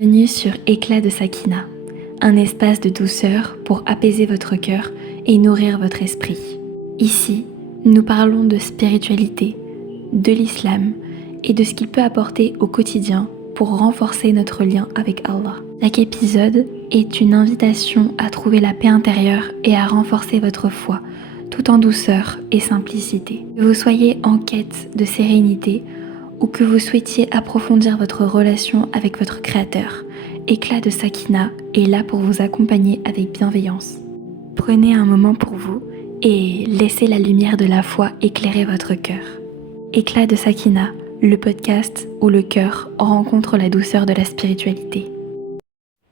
Bienvenue sur Éclat de Sakina, un espace de douceur pour apaiser votre cœur et nourrir votre esprit. Ici, nous parlons de spiritualité, de l'islam et de ce qu'il peut apporter au quotidien pour renforcer notre lien avec Allah. Chaque épisode est une invitation à trouver la paix intérieure et à renforcer votre foi, tout en douceur et simplicité. Que vous soyez en quête de sérénité ou que vous souhaitiez approfondir votre relation avec votre Créateur, Éclat de Sakina est là pour vous accompagner avec bienveillance. Prenez un moment pour vous et laissez la lumière de la foi éclairer votre cœur. Éclat de Sakina, le podcast où le cœur rencontre la douceur de la spiritualité.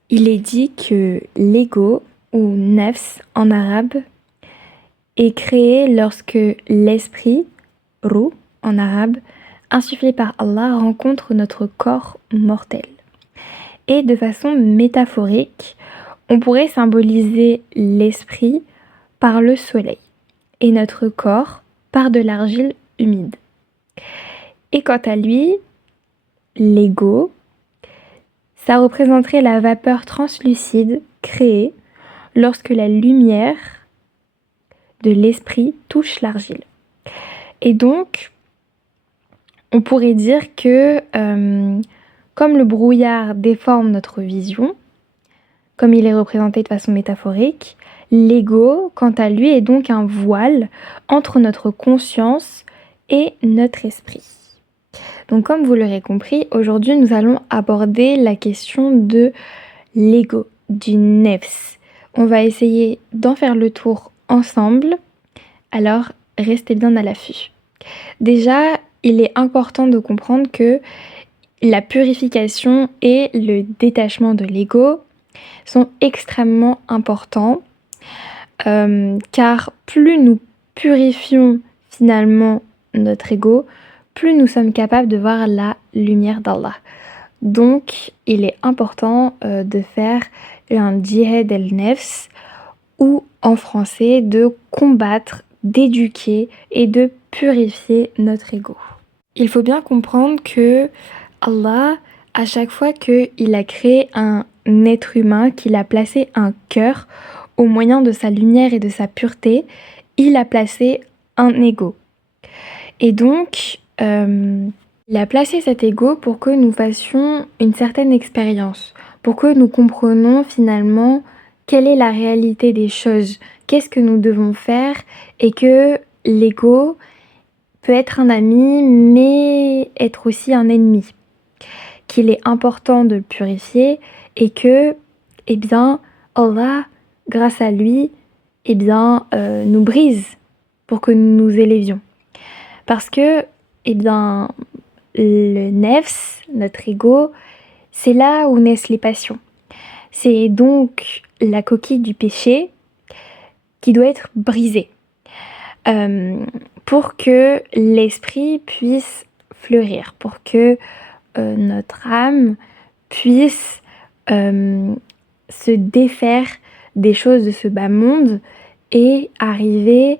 Il est dit que l'ego, ou nafs en arabe, est créé lorsque l'esprit, ruh en arabe, insufflé par Allah, rencontre notre corps mortel. Et de façon métaphorique, on pourrait symboliser l'esprit par le soleil et notre corps par de l'argile humide. Et quant à lui, l'ego, ça représenterait la vapeur translucide créée lorsque la lumière de l'esprit touche l'argile. Et donc, on pourrait dire que comme le brouillard déforme notre vision, comme il est représenté de façon métaphorique, l'ego, quant à lui, est donc un voile entre notre conscience et notre esprit. Donc comme vous l'aurez compris, aujourd'hui nous allons aborder la question de l'ego, du nefs. On va essayer d'en faire le tour ensemble, alors restez bien à l'affût. Déjà, il est important de comprendre que la purification et le détachement de l'ego sont extrêmement importants car plus nous purifions finalement notre ego, plus nous sommes capables de voir la lumière d'Allah. Donc il est important de faire un djihad el-nefs ou en français de combattre, d'éduquer et de purifier notre ego. Il faut bien comprendre que Allah, à chaque fois qu'il a créé un être humain, qu'il a placé un cœur au moyen de sa lumière et de sa pureté, il a placé un ego. Et donc, il a placé cet ego pour que nous fassions une certaine expérience, pour que nous comprenions finalement quelle est la réalité des choses, qu'est-ce que nous devons faire, et que l'ego peut être un ami, mais être aussi un ennemi. Qu'il est important de le purifier et que, eh bien, Allah, grâce à lui, eh bien, nous brise pour que nous nous élevions. Parce que, eh bien, le nefs, notre ego, c'est là où naissent les passions. C'est donc la coquille du péché qui doit être brisée pour que l'esprit puisse fleurir, pour que notre âme puisse se défaire des choses de ce bas monde et arriver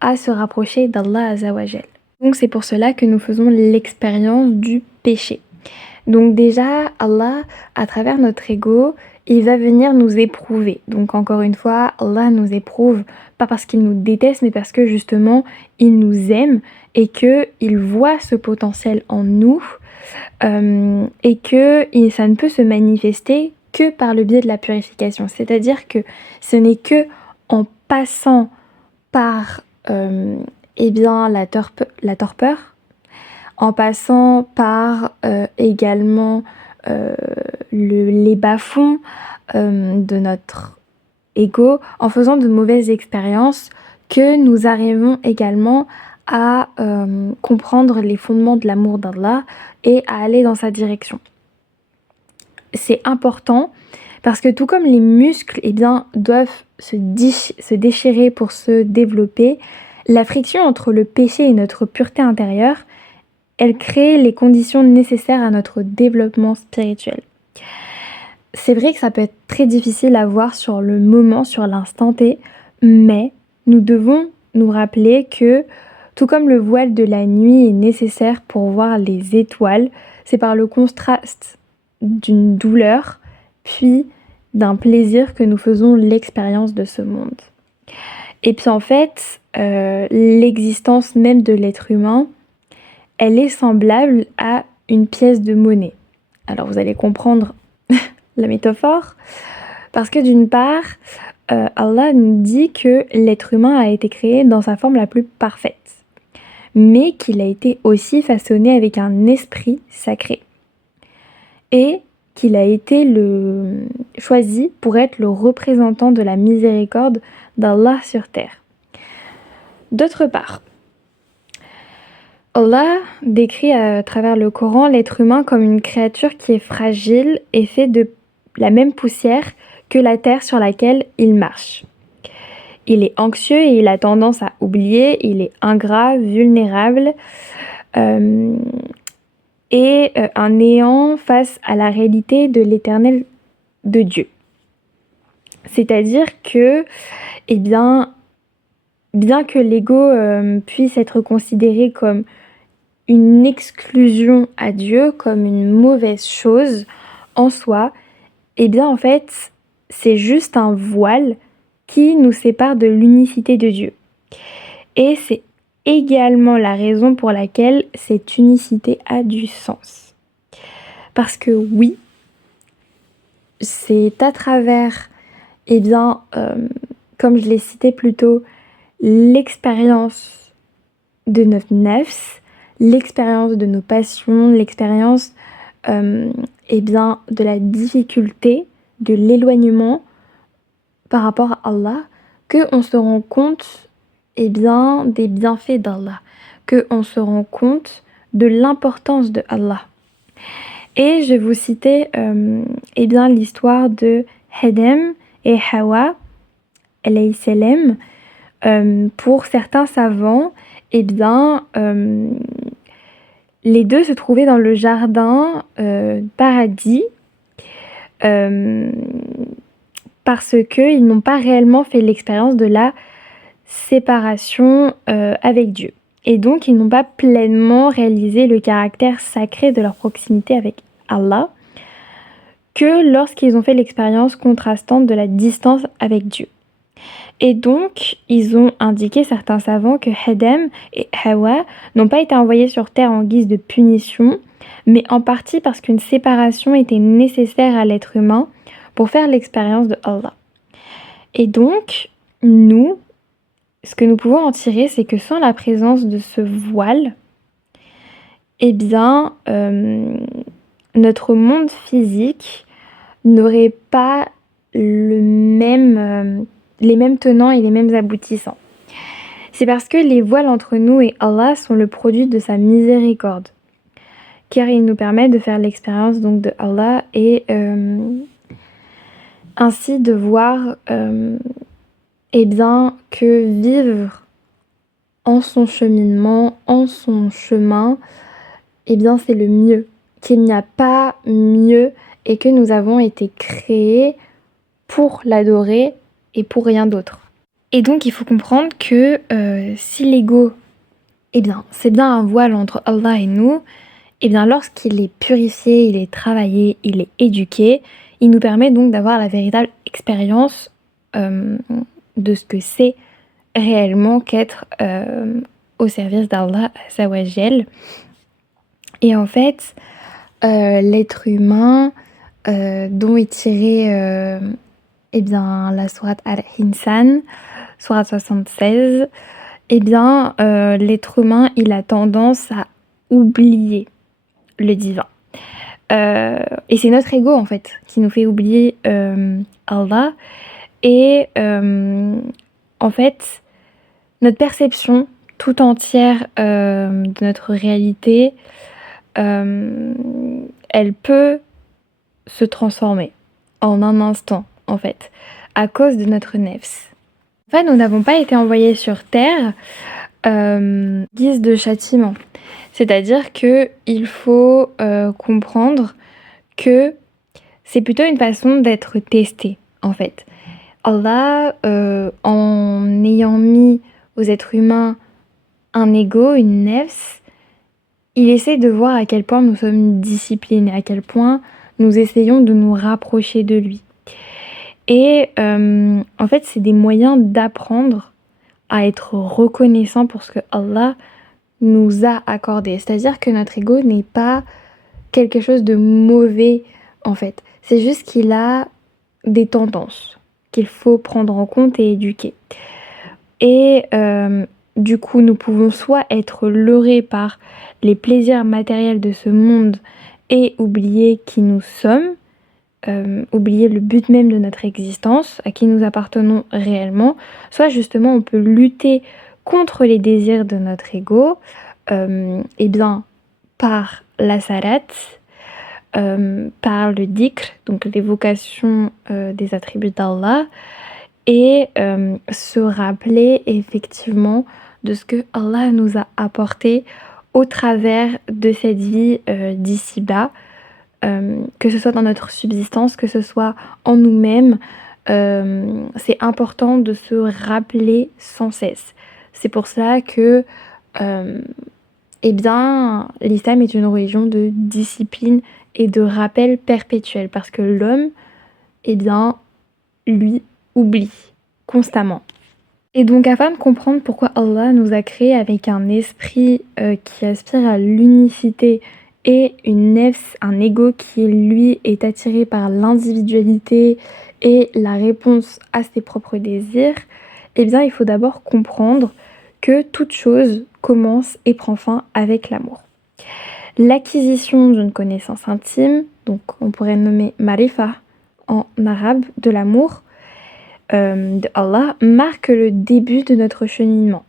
à se rapprocher d'Allah Azzawajal. Donc c'est pour cela que nous faisons l'expérience du péché. Donc déjà, Allah, à travers notre ego, il va venir nous éprouver. Donc encore une fois, Allah nous éprouve, pas parce qu'il nous déteste, mais parce que justement, il nous aime et qu'il voit ce potentiel en nous et que ça ne peut se manifester que par le biais de la purification. C'est-à-dire que ce n'est que en passant par eh bien, la torpeur, en passant par également les bas-fonds de notre ego, en faisant de mauvaises expériences, que nous arrivons également à comprendre les fondements de l'amour d'Allah et à aller dans sa direction. C'est important parce que tout comme les muscles eh bien, doivent se déchirer pour se développer, la friction entre le péché et notre pureté intérieure, elle crée les conditions nécessaires à notre développement spirituel. C'est vrai que ça peut être très difficile à voir sur le moment, sur l'instant T, mais nous devons nous rappeler que tout comme le voile de la nuit est nécessaire pour voir les étoiles, c'est par le contraste d'une douleur, puis d'un plaisir que nous faisons l'expérience de ce monde. Et puis en fait, l'existence même de l'être humain, elle est semblable à une pièce de monnaie. Alors vous allez comprendre la métaphore, parce que d'une part, Allah nous dit que l'être humain a été créé dans sa forme la plus parfaite, mais qu'il a été aussi façonné avec un esprit sacré, et qu'il a été choisi pour être le représentant de la miséricorde d'Allah sur terre. D'autre part, Allah décrit à travers le Coran l'être humain comme une créature qui est fragile et fait de la même poussière que la terre sur laquelle il marche. Il est anxieux et il a tendance à oublier, il est ingrat, vulnérable et un néant face à la réalité de l'éternel de Dieu. C'est-à-dire que, eh bien que l'ego puisse être considéré comme une exclusion à Dieu, comme une mauvaise chose en soi, eh bien en fait, c'est juste un voile qui nous sépare de l'unicité de Dieu. Et c'est également la raison pour laquelle cette unicité a du sens. Parce que oui, c'est à travers, eh bien, comme je l'ai cité plus tôt, l'expérience de notre nefs, l'expérience de nos passions, l'expérience eh bien, de la difficulté, de l'éloignement par rapport à Allah, qu'on se rend compte eh bien, des bienfaits d'Allah, qu'on se rend compte de l'importance de Allah. Et je vais vous citer eh bien, l'histoire de Adam et Hawa, alayhi salam. Pour certains savants, eh bien, les deux se trouvaient dans le jardin paradis parce qu'ils n'ont pas réellement fait l'expérience de la séparation avec Dieu. Et donc, ils n'ont pas pleinement réalisé le caractère sacré de leur proximité avec Allah que lorsqu'ils ont fait l'expérience contrastante de la distance avec Dieu. Et donc, ils ont indiqué, certains savants, que Adam et Hawa n'ont pas été envoyés sur terre en guise de punition, mais en partie parce qu'une séparation était nécessaire à l'être humain pour faire l'expérience de Allah. Et donc, nous, ce que nous pouvons en tirer, c'est que sans la présence de ce voile, eh bien, notre monde physique n'aurait pas les mêmes tenants et les mêmes aboutissants. C'est parce que les voiles entre nous et Allah sont le produit de sa miséricorde, car ils nous permettent de faire l'expérience donc de Allah et ainsi de voir eh bien, que vivre en son cheminement, en son chemin, eh bien c'est le mieux, qu'il n'y a pas mieux et que nous avons été créés pour l'adorer et pour rien d'autre. Et donc il faut comprendre que si l'ego, eh bien c'est bien un voile entre Allah et nous, eh bien lorsqu'il est purifié, il est travaillé, il est éduqué, il nous permet donc d'avoir la véritable expérience de ce que c'est réellement qu'être au service d'Allah Azawajal. Et en fait, l'être humain dont est tirée eh bien, la sourate Al-Insan, sourate 76, eh bien, l'être humain, il a tendance à oublier le divin. Et c'est notre ego, en fait, qui nous fait oublier Allah. Et en fait, notre perception tout entière de notre réalité, elle peut se transformer en un instant, en fait, à cause de notre nefs. En fait, nous n'avons pas été envoyés sur Terre guise de châtiment. C'est-à-dire qu'il faut comprendre que c'est plutôt une façon d'être testé, en fait. Allah, en ayant mis aux êtres humains un ego, une nefs, il essaie de voir à quel point nous sommes disciplinés, à quel point nous essayons de nous rapprocher de lui. Et en fait, c'est des moyens d'apprendre à être reconnaissant pour ce que Allah nous a accordé. C'est-à-dire que notre ego n'est pas quelque chose de mauvais en fait. C'est juste qu'il a des tendances qu'il faut prendre en compte et éduquer. Et du coup, nous pouvons soit être leurrés par les plaisirs matériels de ce monde et oublier qui nous sommes, oublier le but même de notre existence, à qui nous appartenons réellement, soit justement on peut lutter contre les désirs de notre ego, et bien par la salat, par le dhikr, donc l'évocation des attributs d'Allah, et se rappeler effectivement de ce que Allah nous a apporté au travers de cette vie d'ici-bas, que ce soit dans notre subsistance, que ce soit en nous-mêmes. C'est important de se rappeler sans cesse. C'est pour cela que eh bien, l'islam est une religion de discipline et de rappel perpétuel, parce que l'homme, eh bien, lui, oublie constamment. Et donc, afin de comprendre pourquoi Allah nous a créés avec un esprit qui aspire à l'unicité et une nefs, un ego qui, lui, est attiré par l'individualité et la réponse à ses propres désirs, eh bien, il faut d'abord comprendre que toute chose commence et prend fin avec l'amour. L'acquisition d'une connaissance intime, donc on pourrait nommer marifa en arabe, de l'amour de Allah, marque le début de notre cheminement,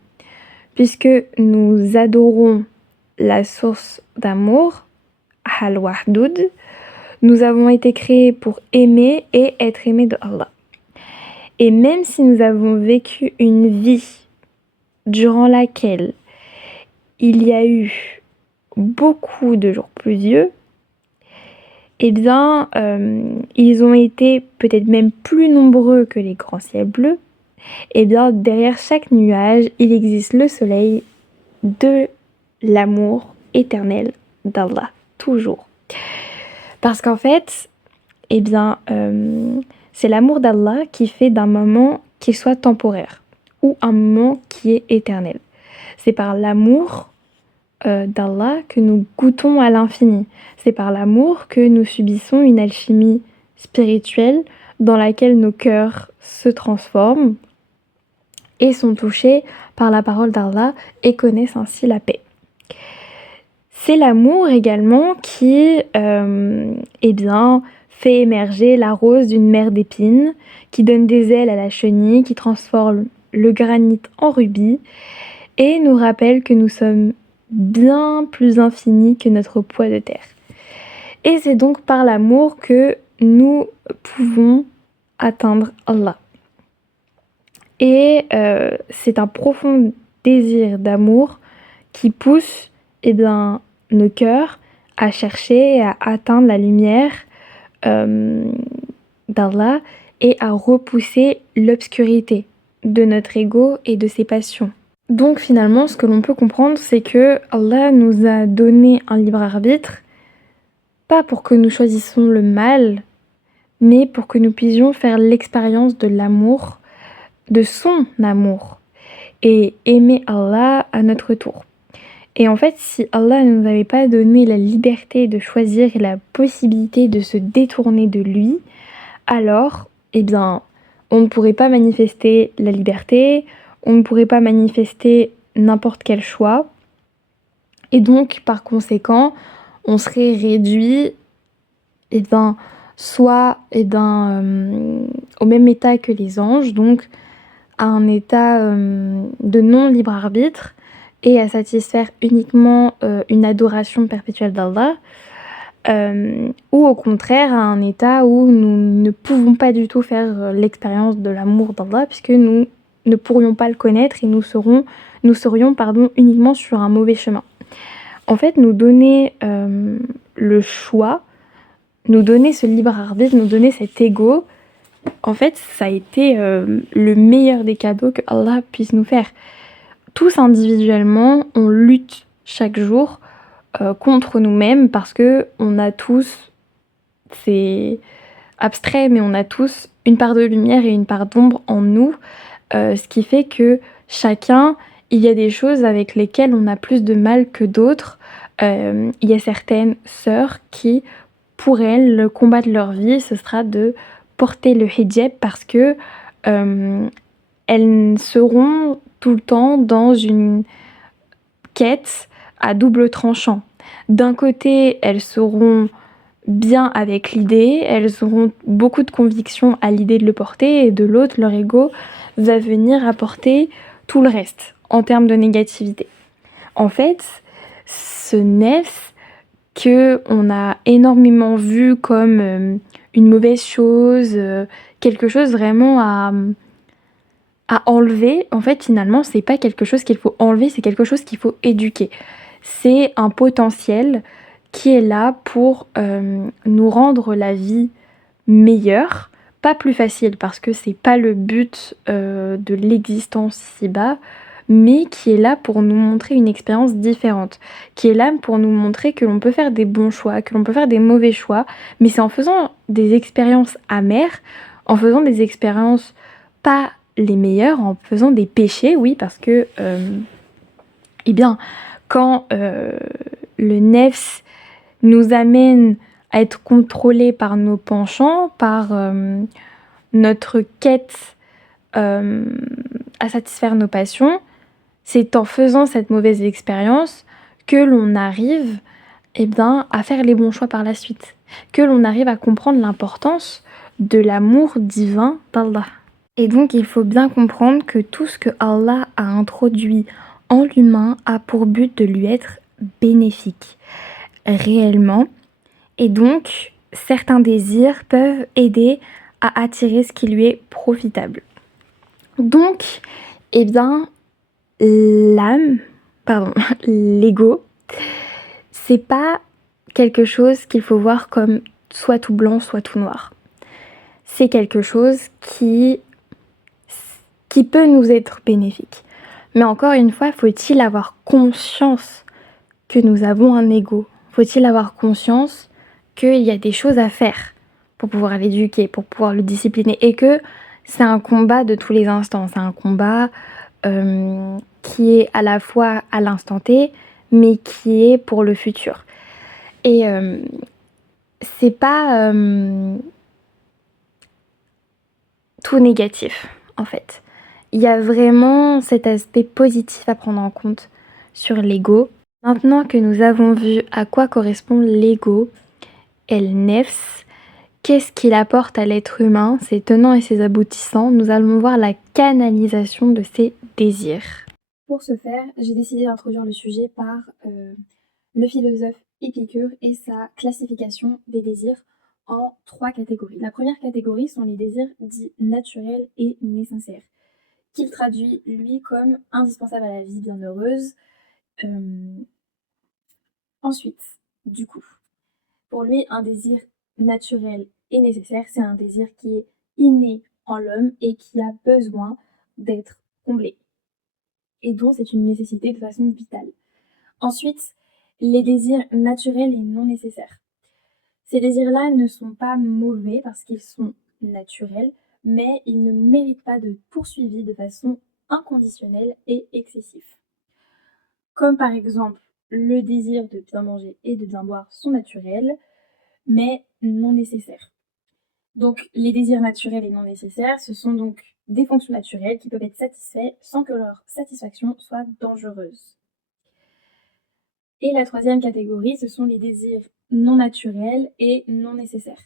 puisque nous adorons la source d'amour, Al-Wahdoud. Nous avons été créés pour aimer et être aimés de Allah. Et même si nous avons vécu une vie durant laquelle il y a eu beaucoup de jours pluvieux, eh bien, ils ont été peut-être même plus nombreux que les grands ciels bleus. Eh bien, derrière chaque nuage, il existe le soleil de l'amour éternel d'Allah, toujours. Parce qu'en fait, eh bien, c'est l'amour d'Allah qui fait d'un moment qu'il soit temporaire ou un moment qui est éternel. C'est par l'amour d'Allah que nous goûtons à l'infini. C'est par l'amour que nous subissons une alchimie spirituelle dans laquelle nos cœurs se transforment et sont touchés par la parole d'Allah et connaissent ainsi la paix. C'est l'amour également qui eh bien, fait émerger la rose d'une mer d'épines, qui donne des ailes à la chenille, qui transforme le granit en rubis et nous rappelle que nous sommes bien plus infinis que notre poids de terre. Et c'est donc par l'amour que nous pouvons atteindre Allah. Et c'est un profond désir d'amour qui pousse eh bien, nos cœurs à chercher et à atteindre la lumière d'Allah et à repousser l'obscurité de notre ego et de ses passions. Donc finalement, ce que l'on peut comprendre, c'est que Allah nous a donné un libre arbitre, pas pour que nous choisissions le mal, mais pour que nous puissions faire l'expérience de l'amour, de son amour, et aimer Allah à notre tour. Et en fait, si Allah ne nous avait pas donné la liberté de choisir et la possibilité de se détourner de lui, alors, eh bien, on ne pourrait pas manifester la liberté, on ne pourrait pas manifester n'importe quel choix. Et donc, par conséquent, on serait réduit, eh bien, soit au même état que les anges, donc à un état de non-libre arbitre et à satisfaire uniquement une adoration perpétuelle d'Allah, ou au contraire à un état où nous ne pouvons pas du tout faire l'expérience de l'amour d'Allah, puisque nous ne pourrions pas le connaître et nous serions uniquement sur un mauvais chemin. En fait, nous donner le choix, nous donner ce libre arbitre, nous donner cet ego, en fait, ça a été le meilleur des cadeaux que Allah puisse nous faire. Tous individuellement, on lutte chaque jour contre nous-mêmes parce que on a tous c'est abstrait, mais on a tous une part de lumière et une part d'ombre en nous, ce qui fait que chacun, il y a des choses avec lesquelles on a plus de mal que d'autres. Il y a certaines sœurs qui, pour elles, le combat de leur vie, ce sera de porter le hijab parce que, elles seront tout le temps dans une quête à double tranchant. D'un côté, elles seront bien avec l'idée, elles auront beaucoup de conviction à l'idée de le porter et de l'autre, leur ego va venir apporter tout le reste en termes de négativité. En fait, ce nefs que on a énormément vu comme une mauvaise chose, quelque chose vraiment à enlever, en fait finalement c'est pas quelque chose qu'il faut enlever, c'est quelque chose qu'il faut éduquer. C'est un potentiel qui est là pour nous rendre la vie meilleure, pas plus facile parce que c'est pas le but de l'existence ici-bas, mais qui est là pour nous montrer une expérience différente, qui est là pour nous montrer que l'on peut faire des bons choix, que l'on peut faire des mauvais choix, mais c'est en faisant des expériences amères, en faisant des expériences pas les meilleures, en faisant des péchés, oui, parce que, eh bien, quand le nefs nous amène à être contrôlés par nos penchants, par notre quête à satisfaire nos passions, c'est en faisant cette mauvaise expérience que l'on arrive eh bien, à faire les bons choix par la suite, que l'on arrive à comprendre l'importance de l'amour divin d'Allah. Et donc il faut bien comprendre que tout ce que Allah a introduit en l'humain a pour but de lui être bénéfique, réellement. Et donc certains désirs peuvent aider à attirer ce qui lui est profitable. Donc, eh bien, l'âme, pardon, l'ego, c'est pas quelque chose qu'il faut voir comme soit tout blanc, soit tout noir. C'est quelque chose qui peut nous être bénéfique. Mais encore une fois, faut-il avoir conscience que nous avons un ego? Faut-il avoir conscience qu'il y a des choses à faire pour pouvoir l'éduquer, pour pouvoir le discipliner et que c'est un combat de tous les instants, c'est un combat qui est à la fois à l'instant T, mais qui est pour le futur. Et c'est pas tout négatif, en fait. Il y a vraiment cet aspect positif à prendre en compte sur l'ego. Maintenant que nous avons vu à quoi correspond l'ego et le nefs, qu'est-ce qu'il apporte à l'être humain, ses tenants et ses aboutissants, nous allons voir la canalisation de ses désirs. Pour ce faire, j'ai décidé d'introduire le sujet par le philosophe Épicure et sa classification des désirs en 3 catégories. La première catégorie sont les désirs dits naturels et nécessaires, qu'il traduit lui comme indispensable à la vie bienheureuse. Ensuite, du coup, pour lui, un désir naturel et nécessaire, c'est un désir qui est inné en l'homme et qui a besoin d'être comblé, et dont c'est une nécessité de façon vitale. Ensuite, les désirs naturels et non nécessaires. Ces désirs-là ne sont pas mauvais parce qu'ils sont naturels, mais ils ne méritent pas de poursuivi de façon inconditionnelle et excessive. Comme par exemple, le désir de bien manger et de bien boire sont naturels, mais non nécessaires. Donc, les désirs naturels et non nécessaires, ce sont donc des fonctions naturelles qui peuvent être satisfaits sans que leur satisfaction soit dangereuse. Et la troisième catégorie, ce sont les désirs non naturels et non nécessaires.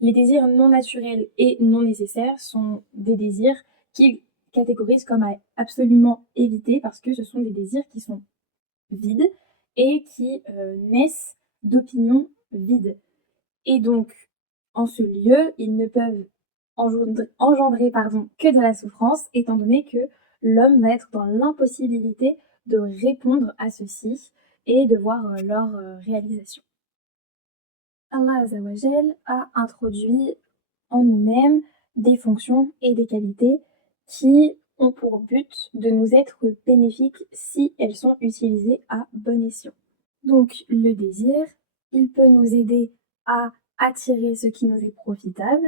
Les désirs non naturels et non nécessaires sont des désirs qu'ils catégorisent comme à absolument éviter parce que ce sont des désirs qui sont vides et qui naissent d'opinions vides. Et donc, en ce lieu, ils ne peuvent engendrer que de la souffrance, étant donné que l'homme va être dans l'impossibilité de répondre à ceci et de voir leur réalisation. Allah Azzawajal a introduit en nous-mêmes des fonctions et des qualités qui ont pour but de nous être bénéfiques si elles sont utilisées à bon escient. Donc le désir, il peut nous aider à attirer ce qui nous est profitable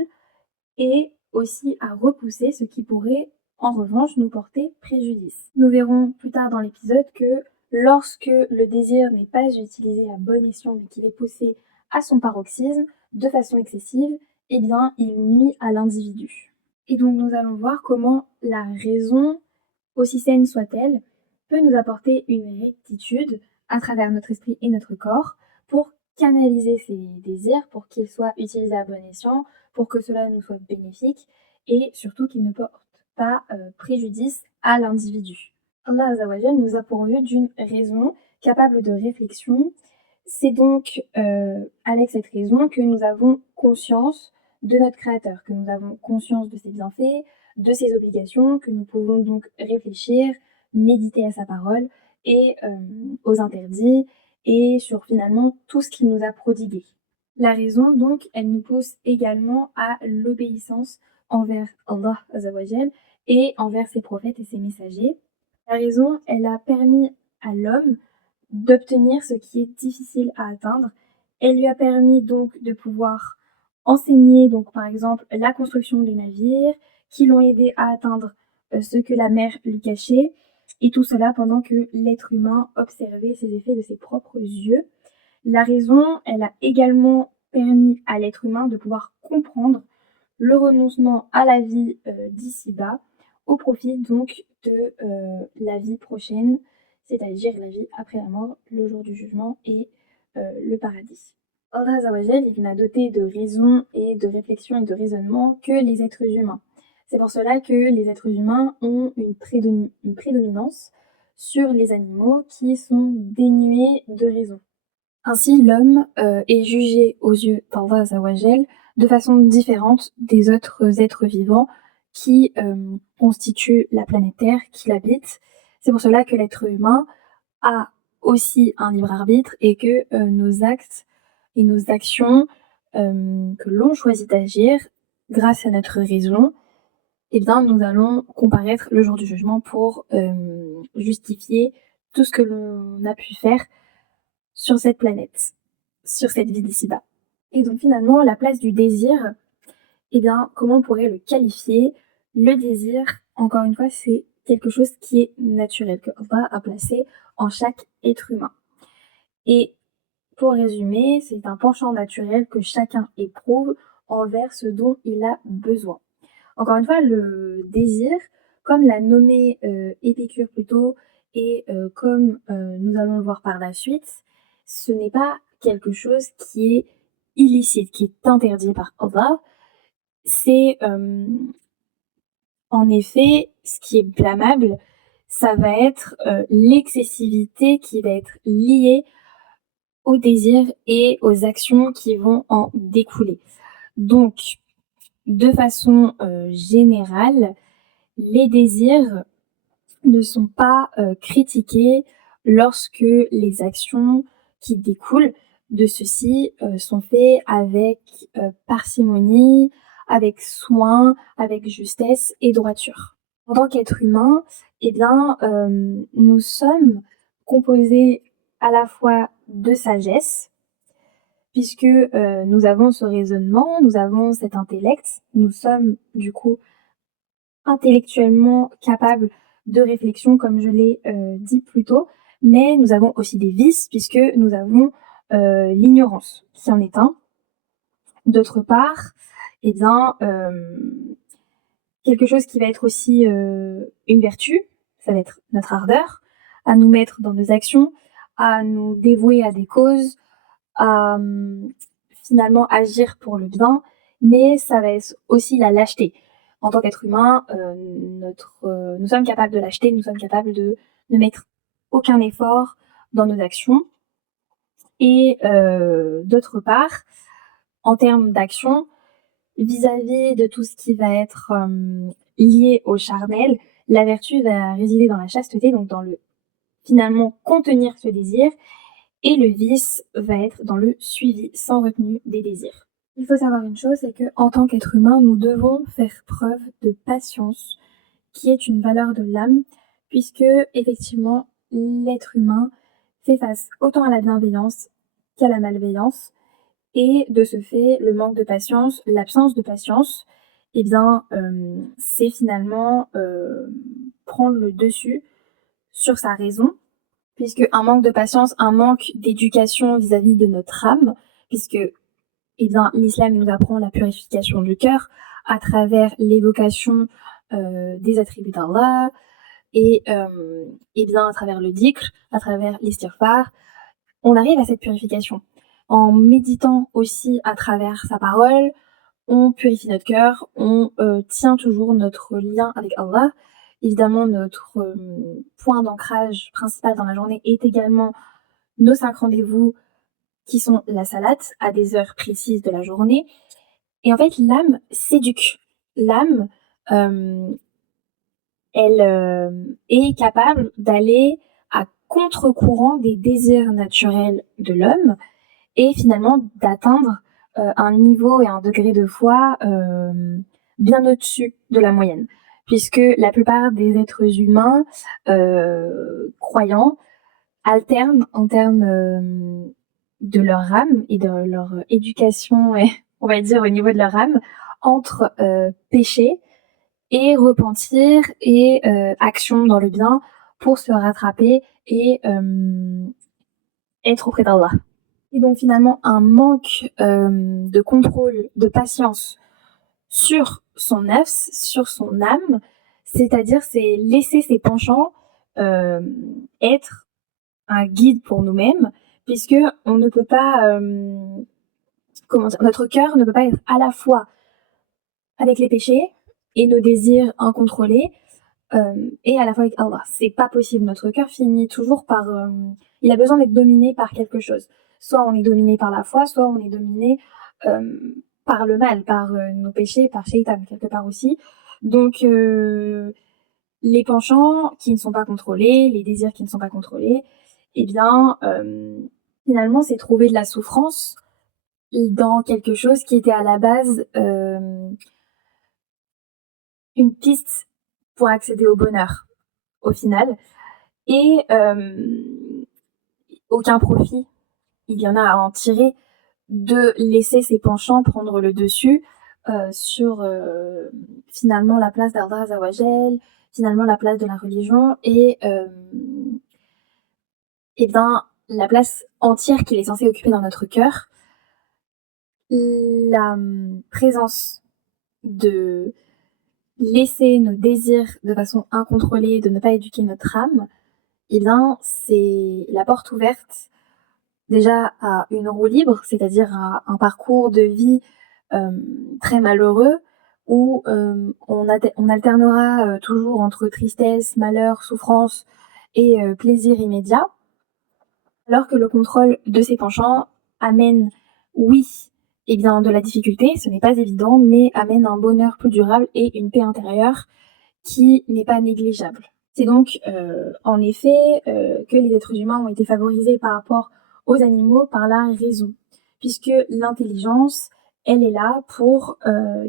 et aussi à repousser ce qui pourrait en revanche nous porter préjudice. Nous verrons plus tard dans l'épisode que lorsque le désir n'est pas utilisé à bon escient mais qu'il est poussé à son paroxysme de façon excessive, eh bien il nuit à l'individu. Et donc nous allons voir comment la raison, aussi saine soit-elle, peut nous apporter une rectitude à travers notre esprit et notre corps pour canaliser ces désirs, pour qu'ils soient utilisés à bon escient, pour que cela nous soit bénéfique et surtout qu'ils ne portent pas préjudice à l'individu. Allah Azzawajal nous a pourvu d'une raison capable de réflexion. C'est donc avec cette raison que nous avons conscience de notre Créateur, que nous avons conscience de ses bienfaits, de ses obligations, que nous pouvons donc réfléchir, méditer à sa parole et aux interdits et sur finalement tout ce qu'il nous a prodigué. La raison donc, elle nous pousse également à l'obéissance envers Allah Azzawajal et envers ses prophètes et ses messagers. La raison, elle a permis à l'homme d'obtenir ce qui est difficile à atteindre. Elle lui a permis donc de pouvoir enseigner donc par exemple la construction des navires qui l'ont aidé à atteindre ce que la mer lui cachait, et tout cela pendant que l'être humain observait ces effets de ses propres yeux. La raison, elle a également permis à l'être humain de pouvoir comprendre le renoncement à la vie d'ici-bas au profit donc de la vie prochaine, c'est-à-dire la vie après la mort, le jour du jugement et le paradis. Allah Azzawajal, il n'a doté de raison et de réflexion et de raisonnement que les êtres humains. C'est pour cela que les êtres humains ont une prédominance sur les animaux qui sont dénués de raison. Ainsi, l'homme est jugé aux yeux d'Allah Azzawajal de façon différente des autres êtres vivants qui constituent la planète Terre, qui l'habitent. C'est pour cela que l'être humain a aussi un libre arbitre et que nos actes et nos actions que l'on choisit d'agir grâce à notre raison, eh bien nous allons comparaître le jour du jugement pour justifier tout ce que l'on a pu faire sur cette planète, sur cette vie d'ici-bas. Et donc finalement, la place du désir, eh bien, comment on pourrait le qualifier? Le désir, encore une fois, c'est quelque chose qui est naturel, que Allah a placé en chaque être humain. Et pour résumer, c'est un penchant naturel que chacun éprouve envers ce dont il a besoin. Encore une fois, le désir, comme l'a nommé Épicure plus tôt, et comme nous allons le voir par la suite, ce n'est pas quelque chose qui est illicite, qui est interdit par Allah. C'est en effet ce qui est blâmable, ça va être l'excessivité qui va être liée au désir et aux actions qui vont en découler. Donc, de façon générale, les désirs ne sont pas critiqués lorsque les actions qui découlent de ceci sont faites avec parcimonie, avec soin, avec justesse et droiture. En tant qu'être humain, eh bien, nous sommes composés à la fois de sagesse, puisque nous avons ce raisonnement, nous avons cet intellect, nous sommes du coup intellectuellement capables de réflexion, comme je l'ai dit plus tôt, mais nous avons aussi des vices, puisque nous avons l'ignorance, qui en est un. D'autre part, eh bien, quelque chose qui va être aussi une vertu, ça va être notre ardeur, à nous mettre dans nos actions, à nous dévouer à des causes, à finalement agir pour le bien, mais ça va être aussi la lâcheté. En tant qu'être humain, nous sommes capables de lâcheté, nous sommes capables de ne mettre aucun effort dans nos actions. Et d'autre part, en termes d'action, vis-à-vis de tout ce qui va être lié au charnel, la vertu va résider dans la chasteté, donc dans le finalement contenir ce désir, et le vice va être dans le suivi sans retenue des désirs. Il faut savoir une chose, c'est que en tant qu'être humain, nous devons faire preuve de patience, qui est une valeur de l'âme, puisque effectivement, l'être humain fait face autant à la bienveillance qu'à la malveillance, Et de ce fait, le manque de patience, l'absence de patience, eh bien, c'est finalement prendre le dessus sur sa raison, puisque un manque de patience, un manque d'éducation vis-à-vis de notre âme, puisque eh bien, l'islam nous apprend la purification du cœur à travers l'évocation des attributs d'Allah et eh bien à travers le dhikr, à travers l'istighfar, on arrive à cette purification. En méditant aussi à travers sa parole, on purifie notre cœur, on tient toujours notre lien avec Allah. Évidemment, notre point d'ancrage principal dans la journée est également nos 5 rendez-vous qui sont la salate à des heures précises de la journée. Et en fait, l'âme s'éduque. L'âme, elle est capable d'aller à contre-courant des désirs naturels de l'homme et finalement d'atteindre un niveau et un degré de foi bien au-dessus de la moyenne. Puisque la plupart des êtres humains croyants alternent en termes de leur âme et de leur éducation, et, on va dire au niveau de leur âme, entre péché et repentir et action dans le bien pour se rattraper et être auprès d'Allah. Et donc finalement un manque de contrôle, de patience sur son nafs, sur son âme, c'est-à-dire c'est laisser ses penchants être un guide pour nous-mêmes, puisque on ne peut pas, comment dire, notre cœur ne peut pas être à la fois avec les péchés et nos désirs incontrôlés, et à la fois avec Allah. C'est pas possible. Notre cœur finit toujours par, il a besoin d'être dominé par quelque chose. Soit on est dominé par la foi, soit on est dominé par le mal, par nos péchés, par Shaitan quelque part aussi. Donc les penchants qui ne sont pas contrôlés, les désirs qui ne sont pas contrôlés, eh bien finalement c'est trouver de la souffrance dans quelque chose qui était à la base une piste pour accéder au bonheur au final. Et aucun profit il y en a à en tirer de laisser ses penchants prendre le dessus sur finalement la place d'Allah Azawajal, finalement la place de la religion et bien la place entière qu'il est censé occuper dans notre cœur. La présence de laisser nos désirs de façon incontrôlée, de ne pas éduquer notre âme, eh bien c'est la porte ouverte déjà à une roue libre, c'est-à-dire à un parcours de vie très malheureux où on alternera toujours entre tristesse, malheur, souffrance et plaisir immédiat, alors que le contrôle de ses penchants amène, oui, eh bien, de la difficulté, ce n'est pas évident, mais amène un bonheur plus durable et une paix intérieure qui n'est pas négligeable. C'est donc en effet que les êtres humains ont été favorisés par rapport aux animaux par la raison, puisque l'intelligence, elle est là pour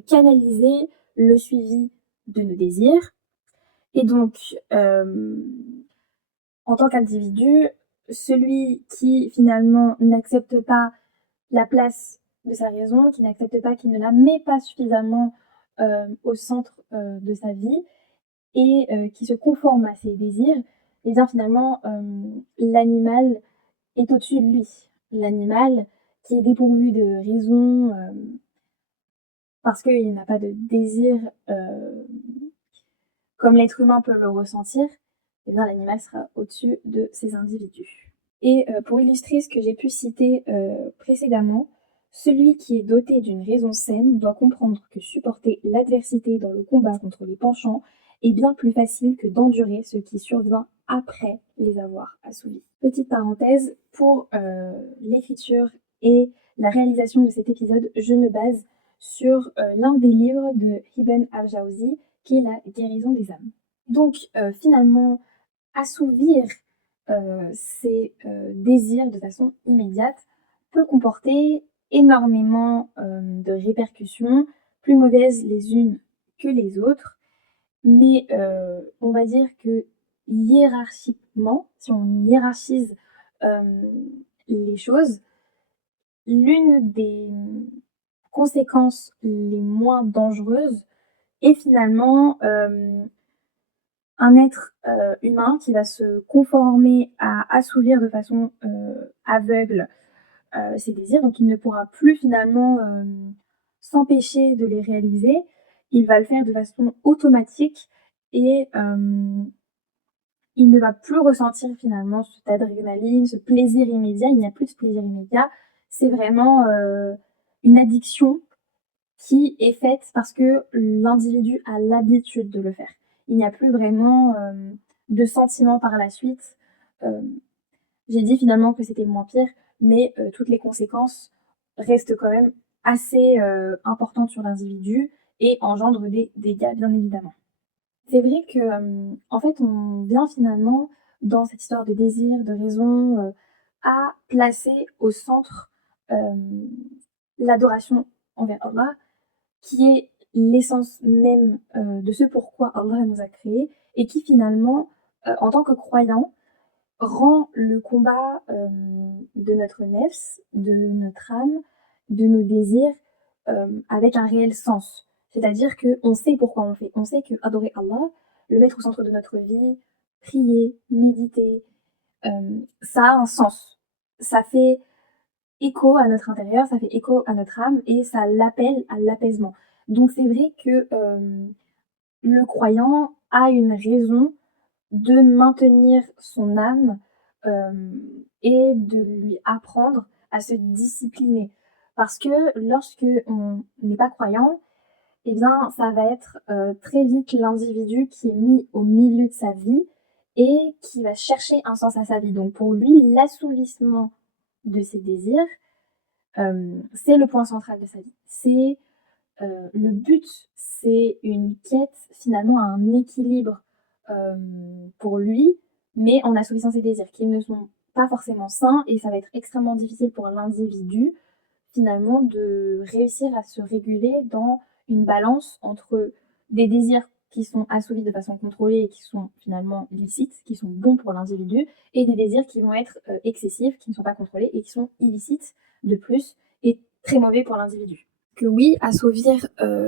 canaliser le suivi de nos désirs. Et donc, en tant qu'individu, celui qui finalement n'accepte pas la place de sa raison, qui n'accepte pas, qui ne la met pas suffisamment au centre de sa vie, et qui se conforme à ses désirs, et bien finalement l'animal est au-dessus de lui. L'animal qui est dépourvu de raison parce qu'il n'a pas de désir comme l'être humain peut le ressentir, et bien l'animal sera au-dessus de ces individus. Et pour illustrer ce que j'ai pu citer précédemment, celui qui est doté d'une raison saine doit comprendre que supporter l'adversité dans le combat contre les penchants est bien plus facile que d'endurer ce qui survient après les avoir assouvis. Petite parenthèse, pour l'écriture et la réalisation de cet épisode, je me base sur l'un des livres de Ibn al-Jawzi, qui est La guérison des âmes. Donc finalement, assouvir ces désirs de façon immédiate peut comporter énormément de répercussions, plus mauvaises les unes que les autres, mais on va dire que hiérarchiquement, si on hiérarchise les choses, l'une des conséquences les moins dangereuses est finalement un être humain qui va se conformer à assouvir de façon aveugle ses désirs, donc il ne pourra plus finalement s'empêcher de les réaliser, il va le faire de façon automatique et il ne va plus ressentir finalement cette adrénaline, ce plaisir immédiat, il n'y a plus de ce plaisir immédiat, c'est vraiment une addiction qui est faite parce que l'individu a l'habitude de le faire. Il n'y a plus vraiment de sentiment par la suite. Euh, j'ai dit finalement que c'était moins pire, mais toutes les conséquences restent quand même assez importantes sur l'individu et engendrent des dégâts, bien évidemment. C'est vrai que, en fait, on vient finalement, dans cette histoire de désir, de raison, à placer au centre l'adoration envers Allah, qui est l'essence même de ce pourquoi Allah nous a créés, et qui finalement, en tant que croyant, rend le combat de notre nefs, de notre âme, de nos désirs, avec un réel sens. C'est-à-dire qu'on sait pourquoi on le fait. On sait que adorer Allah, le mettre au centre de notre vie, prier, méditer, ça a un sens. Ça fait écho à notre intérieur, ça fait écho à notre âme et ça l'appelle à l'apaisement. Donc c'est vrai que le croyant a une raison de maintenir son âme et de lui apprendre à se discipliner. Parce que lorsque on n'est pas croyant, eh bien, ça va être très vite l'individu qui est mis au milieu de sa vie et qui va chercher un sens à sa vie. Donc pour lui, l'assouvissement de ses désirs, c'est le point central de sa vie. C'est le but, c'est une quête finalement à un équilibre pour lui, mais en assouvissant ses désirs qui ne sont pas forcément sains et ça va être extrêmement difficile pour l'individu finalement de réussir à se réguler dans une balance entre des désirs qui sont assouvis de façon contrôlée et qui sont finalement licites, qui sont bons pour l'individu, et des désirs qui vont être excessifs, qui ne sont pas contrôlés et qui sont illicites de plus et très mauvais pour l'individu. Que oui, assouvir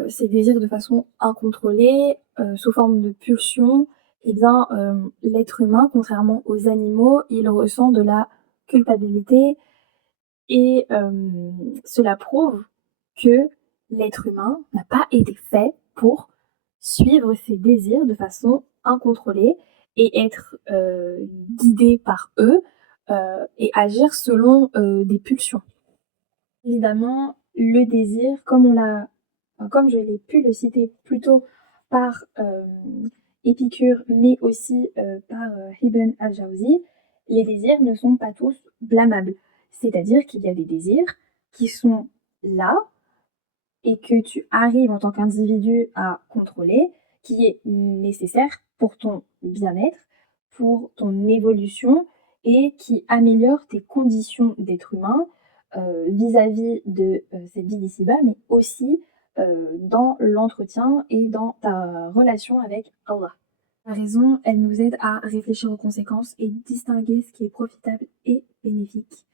ses désirs de façon incontrôlée, sous forme de pulsion, eh bien, l'être humain, contrairement aux animaux, il ressent de la culpabilité et cela prouve que l'être humain n'a pas été fait pour suivre ses désirs de façon incontrôlée et être guidé par eux et agir selon des pulsions. Évidemment, le désir, comme je l'ai pu le citer plus tôt par Épicure, mais aussi par Ibn al-Jawzi, les désirs ne sont pas tous blâmables. C'est-à-dire qu'il y a des désirs qui sont là et que tu arrives en tant qu'individu à contrôler, qui est nécessaire pour ton bien-être, pour ton évolution et qui améliore tes conditions d'être humain vis-à-vis de cette vie d'ici-bas, mais aussi dans l'entretien et dans ta relation avec Allah. La raison, elle nous aide à réfléchir aux conséquences et distinguer ce qui est profitable et bénéfique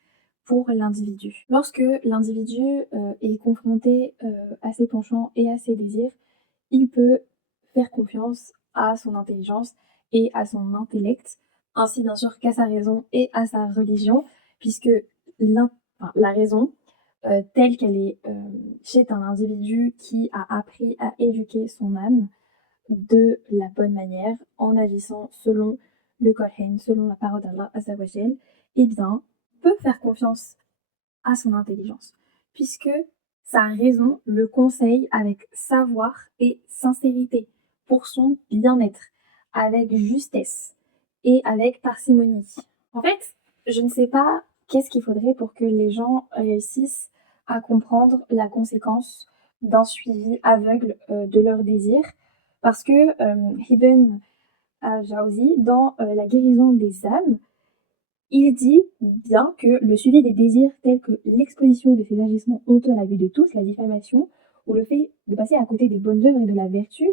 pour l'individu. Lorsque l'individu est confronté à ses penchants et à ses désirs, il peut faire confiance à son intelligence et à son intellect, ainsi bien sûr qu'à sa raison et à sa religion, puisque la raison, telle qu'elle est chez un individu qui a appris à éduquer son âme de la bonne manière, en agissant selon le Coran, selon la parole d'Allah Azzawajal, eh bien, peut faire confiance à son intelligence, puisque sa raison le conseille avec savoir et sincérité pour son bien-être, avec justesse et avec parcimonie. En fait, je ne sais pas qu'est-ce qu'il faudrait pour que les gens réussissent à comprendre la conséquence d'un suivi aveugle de leurs désirs, parce que Ibn al-Jawzi, dans La guérison des âmes, il dit bien que le suivi des désirs tels que l'exposition de ces agissements honteux à la vue de tous, la diffamation, ou le fait de passer à côté des bonnes œuvres et de la vertu,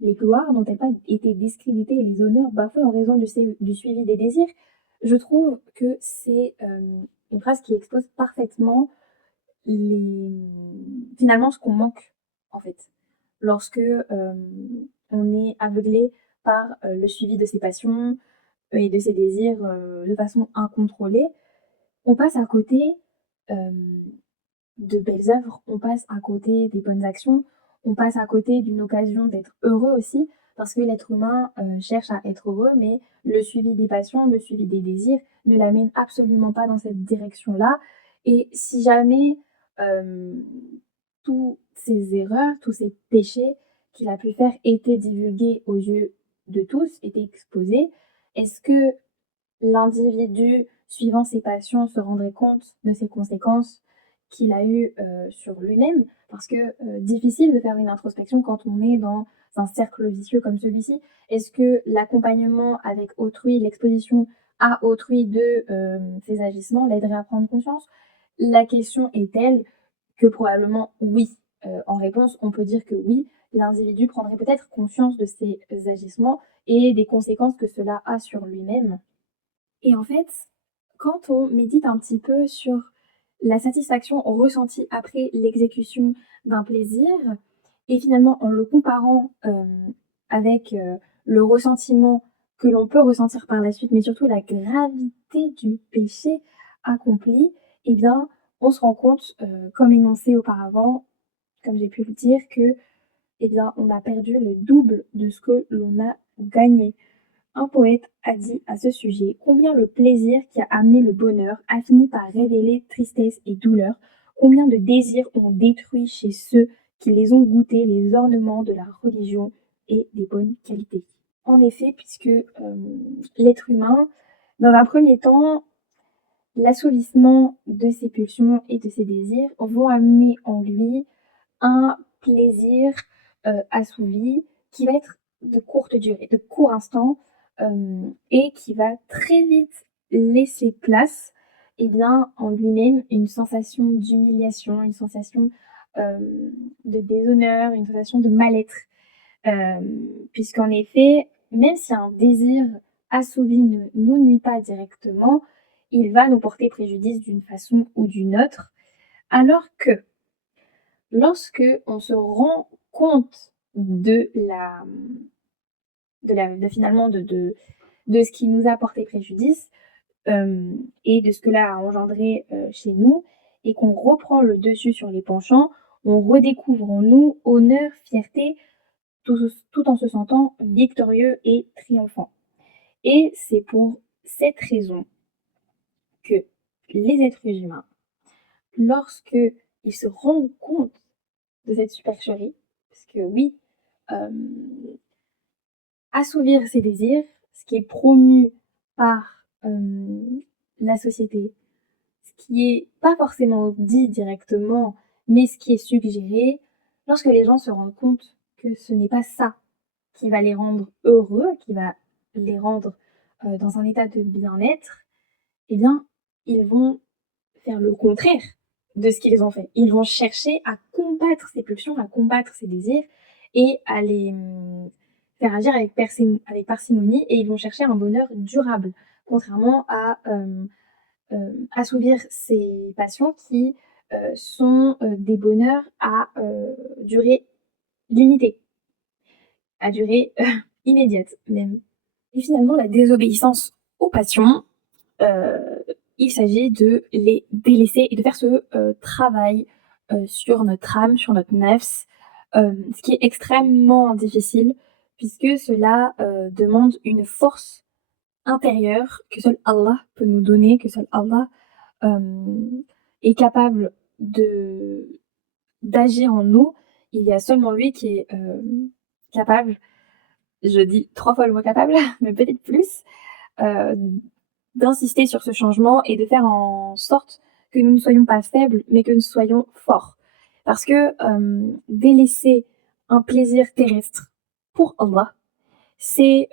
les gloires n'ont-elles pas été discréditées et les honneurs bafoués en raison du suivi des désirs? Je trouve que c'est une phrase qui expose parfaitement finalement ce qu'on manque en fait lorsque on est aveuglé par le suivi de ses passions et de ses désirs de façon incontrôlée. On passe à côté de belles œuvres, on passe à côté des bonnes actions, on passe à côté d'une occasion d'être heureux aussi, parce que l'être humain cherche à être heureux, mais le suivi des passions, le suivi des désirs ne l'amène absolument pas dans cette direction-là. Et si jamais euh, toutes ces erreurs, tous ces péchés qu'il a pu faire étaient divulgués aux yeux de tous, étaient exposés, est-ce que l'individu, suivant ses passions, se rendrait compte de ses conséquences qu'il a eues sur lui-même? Parce que difficile de faire une introspection quand on est dans un cercle vicieux comme celui-ci. Est-ce que l'accompagnement avec autrui, l'exposition à autrui de ses agissements l'aiderait à prendre conscience? La question est telle que probablement oui. En réponse, on peut dire que oui, l'individu prendrait peut-être conscience de ses agissements et des conséquences que cela a sur lui-même. Et en fait, quand on médite un petit peu sur la satisfaction ressentie après l'exécution d'un plaisir, et finalement en le comparant avec le ressentiment que l'on peut ressentir par la suite, mais surtout la gravité du péché accompli, eh bien, on se rend compte, comme énoncé auparavant, comme j'ai pu le dire, que eh bien, on a perdu le double de ce que l'on a gagné. Un poète a dit à ce sujet combien le plaisir qui a amené le bonheur a fini par révéler tristesse et douleur, combien de désirs ont détruit chez ceux qui les ont goûtés les ornements de la religion et des bonnes qualités. En effet, puisque l'être humain, dans un premier temps, l'assouvissement de ses pulsions et de ses désirs vont amener en lui un plaisir assouvi qui va être de courte durée, de court instant, et qui va très vite laisser place eh bien, en lui-même une sensation d'humiliation, une sensation de déshonneur, une sensation de mal-être. Puisqu'en effet, même si un désir assouvi ne nous nuit pas directement, il va nous porter préjudice d'une façon ou d'une autre, alors que lorsque on se rend compte finalement de ce qui nous a porté préjudice et de ce que là a engendré chez nous, et qu'on reprend le dessus sur les penchants, on redécouvre en nous honneur, fierté, tout en se sentant victorieux et triomphant. Et c'est pour cette raison que les êtres humains, lorsque ils se rendent compte de cette supercherie, parce que oui, assouvir ses désirs, ce qui est promu par la société, ce qui est pas forcément dit directement, mais ce qui est suggéré, lorsque les gens se rendent compte que ce n'est pas ça qui va les rendre heureux, qui va les rendre dans un état de bien-être, eh bien, ils vont faire le contraire de ce qu'ils ont fait. Ils vont chercher à combattre ces pulsions, à combattre ces désirs et à les faire agir avec parcimonie, et ils vont chercher un bonheur durable, contrairement à assouvir ces passions qui sont des bonheurs à durée limitée, à durée immédiate même. Et finalement, la désobéissance aux passions, il s'agit de les délaisser et de faire ce travail sur notre âme, sur notre nefs, ce qui est extrêmement difficile puisque cela demande une force intérieure que seul Allah peut nous donner, que seul Allah est capable d'agir en nous. Il y a seulement lui qui est capable, je dis 3 fois le mot capable, mais peut-être plus, d'insister sur ce changement et de faire en sorte que nous ne soyons pas faibles, mais que nous soyons forts. Parce que délaisser un plaisir terrestre pour Allah, c'est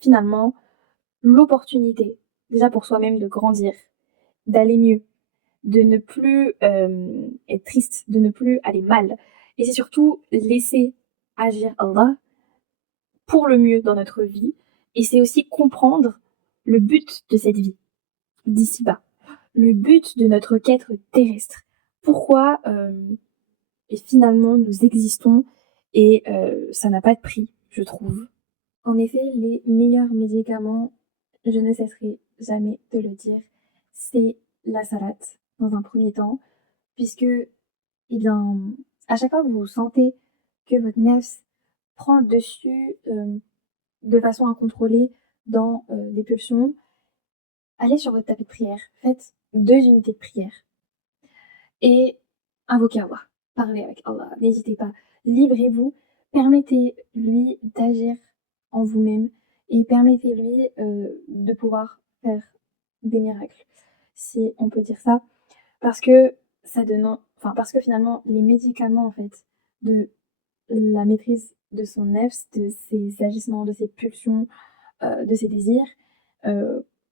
finalement l'opportunité, déjà pour soi-même, de grandir, d'aller mieux, de ne plus être triste, de ne plus aller mal. Et c'est surtout laisser agir Allah pour le mieux dans notre vie. Et c'est aussi comprendre le but de cette vie, d'ici-bas. le but de notre quête terrestre. Pourquoi et finalement nous existons et ça n'a pas de prix, je trouve. En effet, les meilleurs médicaments, je ne cesserai jamais de le dire, c'est la salat dans un premier temps, puisque, eh bien, à chaque fois que vous sentez que votre nefs prend le dessus de façon incontrôlée dans des pulsions, allez sur votre tapis de prière, faites 2 unités de prière et invoquez Allah. Parlez avec Allah, n'hésitez pas, livrez-vous, permettez-lui d'agir en vous-même et permettez-lui de pouvoir faire des miracles, si on peut dire ça, parce que parce que finalement les médicaments en fait de la maîtrise de son nefs, de ses agissements, de ses pulsions, de ses désirs,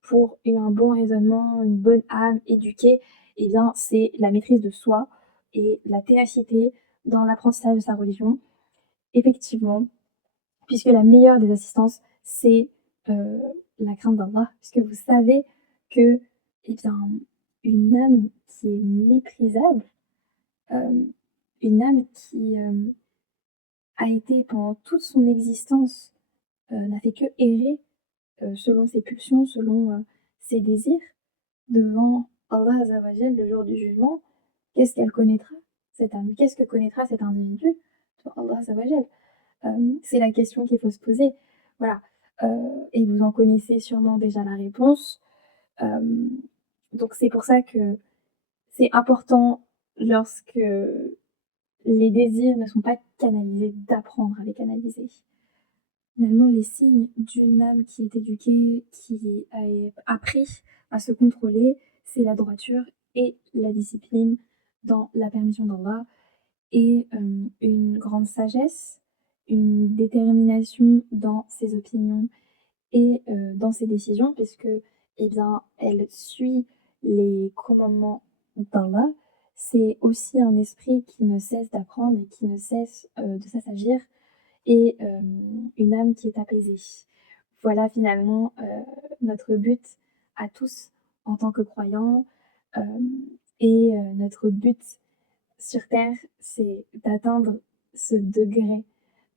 pour un bon raisonnement, une bonne âme éduquée, eh bien c'est la maîtrise de soi et la ténacité dans l'apprentissage de sa religion. Effectivement, puisque la meilleure des assistances, c'est la crainte d'Allah, puisque vous savez que, eh bien, une âme qui est méprisable, une âme qui a été pendant toute son existence, n'a fait que errer selon ses pulsions, selon ses désirs, devant Allah Azzawajal le jour du jugement, qu'est-ce qu'elle connaîtra, cette âme? Qu'est-ce que connaîtra cet individu devant Allah Azzawajal? C'est la question qu'il faut se poser. Voilà. Et vous en connaissez sûrement déjà la réponse. Donc c'est pour ça que c'est important, lorsque les désirs ne sont pas canalisés, d'apprendre à les canaliser. Finalement, les signes d'une âme qui est éduquée, qui a appris à se contrôler, c'est la droiture et la discipline dans la permission d'Allah et une grande sagesse, une détermination dans ses opinions et dans ses décisions, puisque eh bien, elle suit les commandements d'Allah. C'est aussi un esprit qui ne cesse d'apprendre et qui ne cesse de s'assagir, et une âme qui est apaisée. Voilà finalement notre but à tous en tant que croyants, et notre but sur Terre, c'est d'atteindre ce degré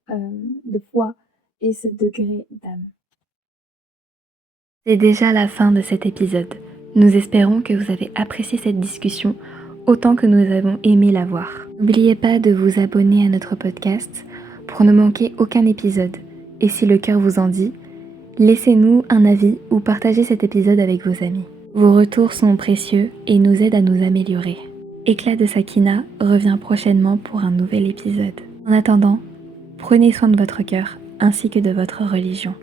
de foi et ce degré d'âme. C'est déjà la fin de cet épisode. Nous espérons que vous avez apprécié cette discussion autant que nous avons aimé la voir. N'oubliez pas de vous abonner à notre podcast pour ne manquer aucun épisode. Et si le cœur vous en dit, laissez-nous un avis ou partagez cet épisode avec vos amis. Vos retours sont précieux et nous aident à nous améliorer. Éclat de Sakina revient prochainement pour un nouvel épisode. En attendant, prenez soin de votre cœur ainsi que de votre religion.